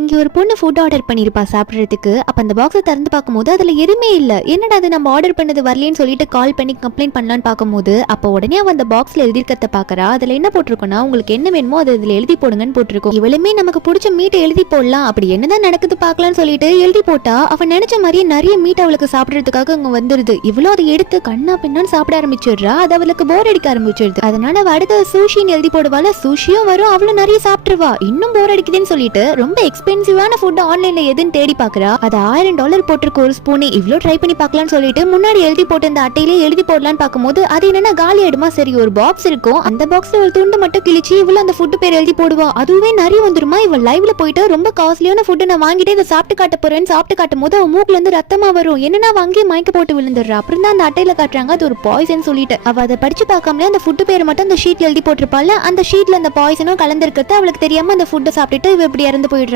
இங்க ஒரு பொண்ணு ஃபுட் ஆர்டர் பண்ணிருப்பா சாப்பிடுறதுக்கு. அப்ப அந்த பாக்ஸை திறந்து பார்க்கும்போது அதுல எதுவுமே இல்ல. என்னடா அது நம்ம ஆர்டர் பண்ணது வரலன்னு சொல்லிட்டு கால் பண்ணி கம்ப்ளைண்ட் பண்ணலான்னு பார்க்கும்போது அப்ப உடனே அவன் அந்த பாக்ஸ்ல எழுதிருக்கத பாக்குறா. அதுல என்ன போட்டிருக்கோம்னா, உங்களுக்கு என்ன வேணுமோ அதை இதுல எழுதி போடுங்கன்னு போட்டிருக்கோம். இவளுமே நமக்கு பிடிச்ச மீட்டை எழுதி போடலாம், அப்படி என்னதான் நடக்குது பாக்கலாம்னு சொல்லிட்டு எழுதி போட்டா அவன் நினைச்ச மாதிரியே நிறைய மீட் அவளுக்கு சாப்பிடுறதுக்காக அங்க வந்துருது. இவ்வளவு அதை எடுத்து கண்ணா பின்னான்னு சாப்பிட ஆரம்பிச்சிடுறா. அது அவளுக்கு போர் அடிக்க ஆரம்பிச்சிருது. அதனால அவ அடுத்த சூஷின்னு எழுதி போடுவாள். சூஷியும் வரும், அவளும் நிறைய சாப்பிட்டுருவா. இன்னும் போர் அடிக்குதுன்னு சொல்லிட்டு ரொம்ப எக்ஸ்பென்சிவான ஃபுட் ஆன்லைன்ல எதுன்னு தேடி பாக்குறா. அது $1000 போட்டிருக்கு ஒரு ஸ்பூனு. இவ்ளோ ட்ரை பண்ணி பார்க்கலாம்னு சொல்லிட்டு முன்னாடி எழுதி போட்டு இந்த அட்டையிலே எழுதி போடலான்னு பார்க்கும்போது அது என்னன்னா காலி ஆயிடுமா. சரி ஒரு பாக்ஸ் இருக்கும், அந்த பாக்ஸ்ல ஒரு துண்டு மட்டும் கிழிச்சு இவ்வளவு அந்த ஃபுட் பேர் எழுதி போடுவா. அதுவே நிறைய வந்துருமா. இவள் லைவ்ல போயிட்டு ரொம்ப காஸ்ட்லியான ஃபுட் நான் வாங்கிட்டு இதை சாப்பிட்டு காட்ட போறேன்னு சாப்பிட்டு காட்டும் போது அவ மூக்குல இருந்து ரத்தமா வரும். என்னன்னா வாங்கி மயக்க போட்டு விழுந்துடுறா. அப்புறம் தான் அந்த அட்டையில காட்டுறாங்க அது ஒரு பாய்சன் சொல்லிட்டு. அவ அதை படிச்சு பார்க்காமலே அந்த ஃபுட் பேர் மட்டும் அந்த ஷீட்ல எழுதி போட்டிருப்பாள். அந்த ஷீட்ல அந்த பாய்சனும் கலந்துருக்கிறது அவளுக்கு தெரியாம அந்த ஃபுட்டை சாப்பிட்டுட்டு இவ இப்படி இறந்து போயிடுறா.